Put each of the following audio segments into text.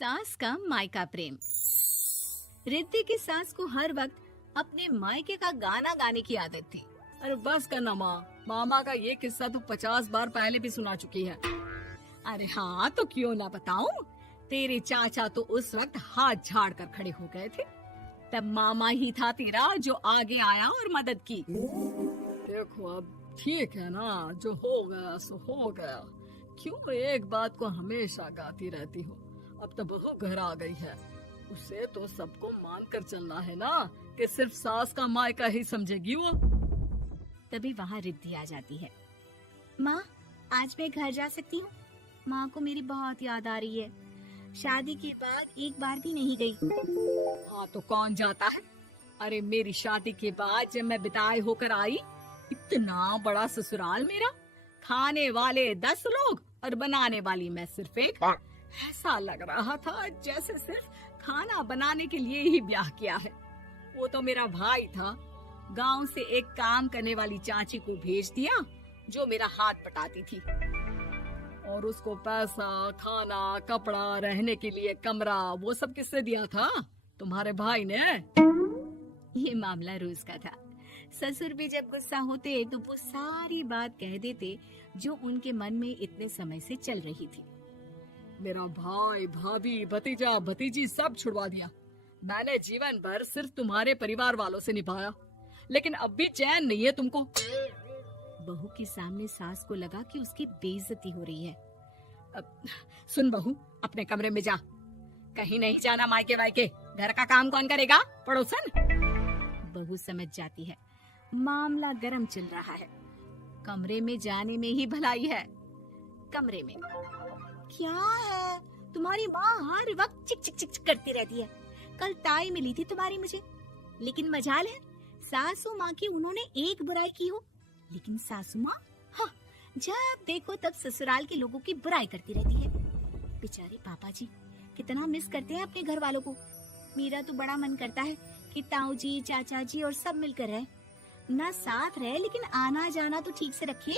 सास का मायका प्रेम। रिद्धि की सास को हर वक्त अपने मायके का गाना गाने की आदत थी। अरे बस करना माँ, मामा का ये किस्सा तो 50 बार पहले भी सुना चुकी है। अरे हाँ, तो क्यों ना बताऊं। तेरे चाचा तो उस वक्त हाथ झाड़ कर खड़े हो गए थे। तब मामा ही था तेरा जो आगे आया और मदद की। देखो अब ठीक है ना, जो हो गया सो हो गया। क्यों एक बात को हमेशा गाती रहती हो। अब तो बहू घर आ गई है, उसे तो सबको मान कर चलना है ना, कि सिर्फ सास का मायका ही समझेगी वो। तभी वहाँ रिद्धि आ जाती है। माँ, आज मैं घर जा सकती हूँ? माँ को मेरी बहुत याद आ रही है। शादी के बाद एक बार भी नहीं गई। हाँ तो कौन जाता है। अरे मेरी शादी के बाद जब मैं विदाई होकर आई, इतना बड़ा ससुराल मेरा, खाने वाले 10 लोग और बनाने वाली मैं सिर्फ एक। ऐसा लग रहा था जैसे सिर्फ खाना बनाने के लिए ही ब्याह किया है। वो तो मेरा भाई था, गांव से एक काम करने वाली चाची को भेज दिया जो मेरा हाथ पटाती थी, और उसको पैसा, खाना, कपड़ा, रहने के लिए कमरा, वो सब किसने दिया था? तुम्हारे भाई ने। ये मामला रोज का था। ससुर भी जब गुस्सा होते तो वो सारी बात कह देते जो उनके मन में इतने समय से चल रही थी। मेरा भाई, भाभी, भतीजा, भतीजी सब छुड़वा दिया। मैंने जीवन भर सिर्फ तुम्हारे परिवार वालों से निभाया, लेकिन अब भी चैन नहीं है तुमको। बहू के सामने सास को लगा कि उसकी बेइज्जती हो रही है। अब सुन बहू, अपने कमरे में जा, कहीं नहीं जाना मायके वायके। घर का काम कौन करेगा? पड़ोसन। बहू समझ जाती है मामला गर्म चल रहा है। कमरे में जाने में ही भलाई है। कमरे में क्या है? तुम्हारी माँ हर वक्त चिक चिक चिक करती रहती है। कल ताई मिली थी तुम्हारी मुझे, लेकिन मजाल है सासू माँ की उन्होंने एक बुराई की हो, लेकिन सासू माँ हाँ, जब देखो तब ससुराल के लोगों की बुराई करती रहती है। बेचारे पापा जी कितना मिस करते हैं अपने घर वालों को। मेरा तो बड़ा मन करता है कि ताऊ जी, चाचा जी और सब मिलकर रहे, ना साथ रहे लेकिन आना जाना तो ठीक से रखे।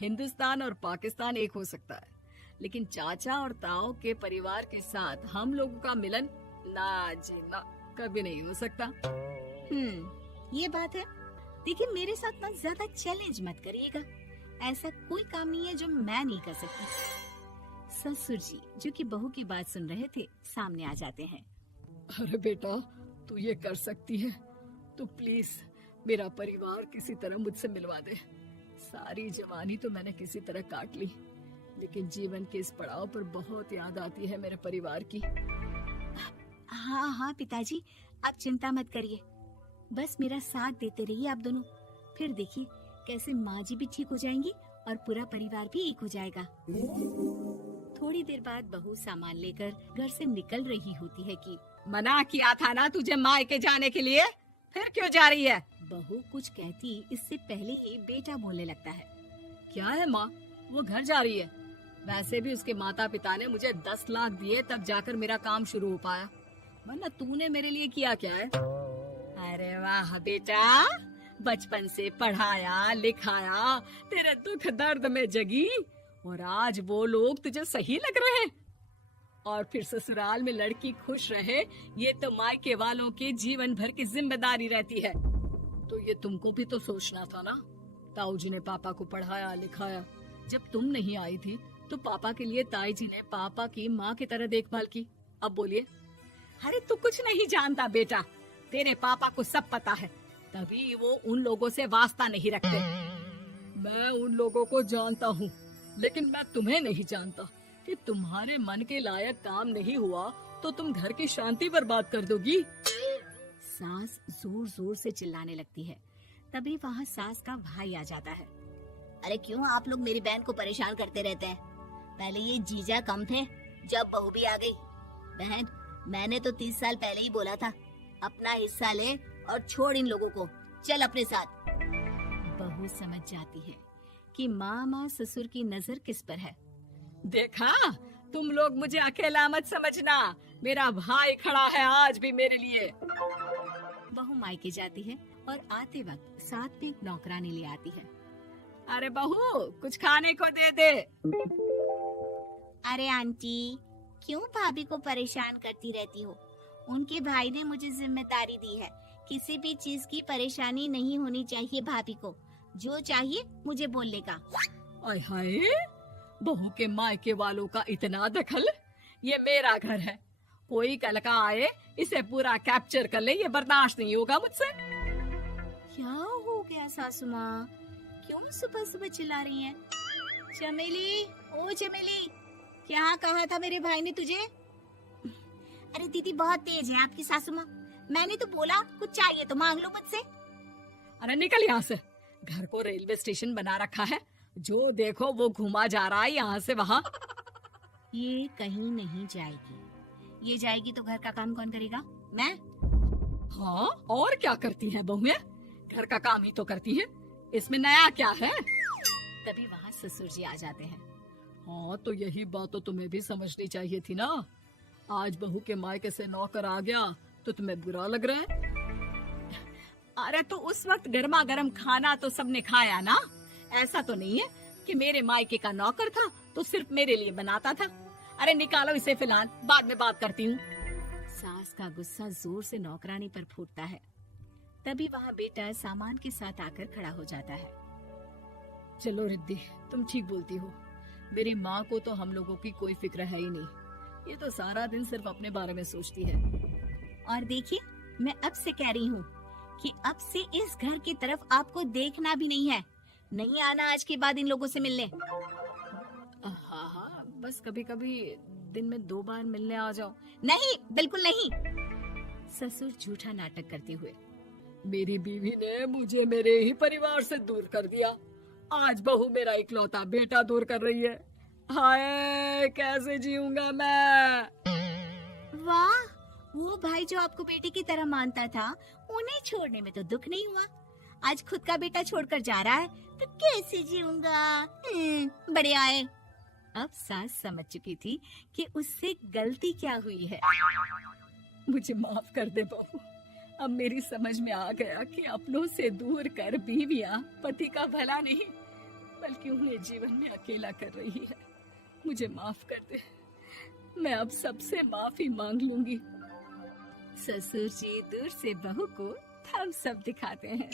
हिंदुस्तान और पाकिस्तान एक हो सकता है, लेकिन चाचा और ताऊ के परिवार के साथ हम लोगों का मिलन ना जी ना, कभी नहीं हो सकता। ये बात है। देखिए, मेरे साथ ना ज्यादा चैलेंज मत करिएगा। ऐसा कोई काम नहीं है जो मैं नहीं कर सकती। ससुर जी, जो कि बहू की बात सुन रहे थे, सामने आ जाते हैं। अरे बेटा, तू ये कर सकती है तो प्लीज मेरा परिवार किसी तरह मुझसे मिलवा दे। सारी जवानी तो मैंने किसी तरह काट ली, लेकिन जीवन के इस पड़ाव पर बहुत याद आती है मेरे परिवार की। हाँ हाँ पिताजी, आप चिंता मत करिए, बस मेरा साथ देते रहिए आप दोनों। फिर देखिए कैसे माँ जी भी ठीक हो जाएंगी और पूरा परिवार भी एक हो जाएगा। थोड़ी देर बाद बहू सामान लेकर घर से निकल रही होती है कि मना किया था ना तुझे मायके जाने के लिए, फिर क्यों जा रही है? बहू कुछ कहती इससे पहले ही बेटा बोलने लगता है। क्या है माँ, वो घर जा रही है। वैसे भी उसके माता पिता ने मुझे 10 लाख दिए तब जाकर मेरा काम शुरू हो पाया, वरना तूने मेरे लिए किया क्या है? अरे वाह बेटा, बचपन से पढ़ाया लिखाया, तेरे दुख दर्द में जगी, और आज वो लोग तुझे सही लग रहे हैं। और फिर ससुराल में लड़की खुश रहे, ये तो मायके वालों की जीवन भर की जिम्मेदारी रहती है। तो ये तुमको भी तो सोचना था ना। ताऊ जी ने पापा को पढ़ाया लिखाया, जब तुम नहीं आई थी तो पापा के लिए ताई जी ने पापा की माँ की तरह देखभाल की। अब बोलिए। अरे तू कुछ नहीं जानता बेटा, तेरे पापा को सब पता है, तभी वो उन लोगों से वास्ता नहीं रखते। मैं उन लोगों को जानता हूँ, लेकिन मैं तुम्हें नहीं जानता कि तुम्हारे मन के लायक काम नहीं हुआ तो तुम घर की शांति बर्बाद कर दोगी। सास जोर जोर से चिल्लाने लगती है। तभी वहाँ सास का भाई आ जाता है। अरे क्यों आप लोग मेरी बहन को परेशान करते रहते हैं? पहले ये जीजा कम थे, जब बहू भी आ गई। बहन, मैंने तो 30 साल पहले ही बोला था, अपना हिस्सा ले और छोड़ इन लोगों को, चल अपने साथ। बहू समझ जाती है कि मामा ससुर की नजर किस पर है। देखा, तुम लोग मुझे अकेला मत समझना, मेरा भाई खड़ा है आज भी मेरे लिए। बहू मायके जाती है और आते वक्त साथ में एक नौकरानी ले आती है। अरे बहू, कुछ खाने को दे दे। अरे आंटी, क्यों भाभी को परेशान करती रहती हो? उनके भाई ने मुझे जिम्मेदारी दी है, किसी भी चीज की परेशानी नहीं होनी चाहिए भाभी को। जो चाहिए मुझे बोलने का। आय हाय, बहू के मायके वालों का इतना दखल। ये मेरा घर है, कोई कल का आए इसे पूरा कैप्चर कर ले, ये बर्दाश्त नहीं होगा मुझसे। क्या हो गया सासू माँ? क्यों सुबह सुबह चिल्ला रही हैं? चमेली, ओ चमेली, क्या कहा था मेरे भाई ने तुझे? अरे दीदी बहुत तेज है आपकी सासू माँ। मैंने तो बोला कुछ चाहिए तो मांग लो मुझसे। अरे निकल यहाँ से, घर को रेलवे स्टेशन बना रखा है, जो देखो वो घुमा जा रहा है यहाँ से वहाँ। ये कहीं नहीं जाएगी, ये जाएगी तो घर का काम कौन करेगा? मैं। हाँ, और क्या करती है बहुएं? घर का काम ही तो करती है, इसमें नया क्या है? तभी वहाँ ससुर जी आ जाते हैं। हाँ, तो यही बात तो तुम्हें भी समझनी चाहिए थी ना। आज बहू के मायके से नौकर आ गया तो तुम्हें बुरा लग रहा है? अरे तो उस वक्त गर्मा गर्म खाना तो सबने खाया ना। ऐसा तो नहीं है कि मेरे मायके का नौकर था तो सिर्फ मेरे लिए बनाता था। अरे निकालो इसे, फिलहाल बाद में बात करती हूँ। सास का गुस्सा जोर से नौकरानी पर फूटता है। तभी वहाँ बेटा सामान के साथ आकर खड़ा हो जाता है। चलो रिद्धि, तुम ठीक बोलती हो। मेरी माँ को तो हम लोगों की कोई फिक्र है ही नहीं, ये तो सारा दिन सिर्फ अपने बारे में सोचती है। और देखिए, मैं अब से कह रही हूँ कि अब से इस घर की तरफ आपको देखना भी नहीं है। नहीं आना आज के बाद इन लोगों से मिलने। हाँ हाँ, बस कभी कभी दिन में 2 बार मिलने आ जाओ। नहीं, बिल्कुल नहीं। ससुर झूठा नाटक करते हुए। मेरी बीवी ने मुझे मेरे ही परिवार से दूर कर दिया, आज बहू मेरा इकलौता बेटा दूर कर रही है। हाय, कैसे जीऊंगा मैं? वाह, वो भाई जो आपको बेटे की तरह मानता था, उन्हें छोड़ने में तो दुख नहीं हुआ। आज खुद का बेटा छोड़कर जा रहा है तो कैसे जीऊंगा? बड़े आए। अब सास समझ चुकी थी कि उससे गलती क्या हुई है। मुझे माफ कर दे बहू, अब मेरी समझ में आ गया कि अपनों से दूर कर बीवियां पति का भला नहीं बल्कि उन्हें जीवन में अकेला कर रही है। मुझे माफ कर दे, मैं अब सबसे माफी मांग लूंगी। ससुर जी दूर से बहू को थम्स अप दिखाते हैं।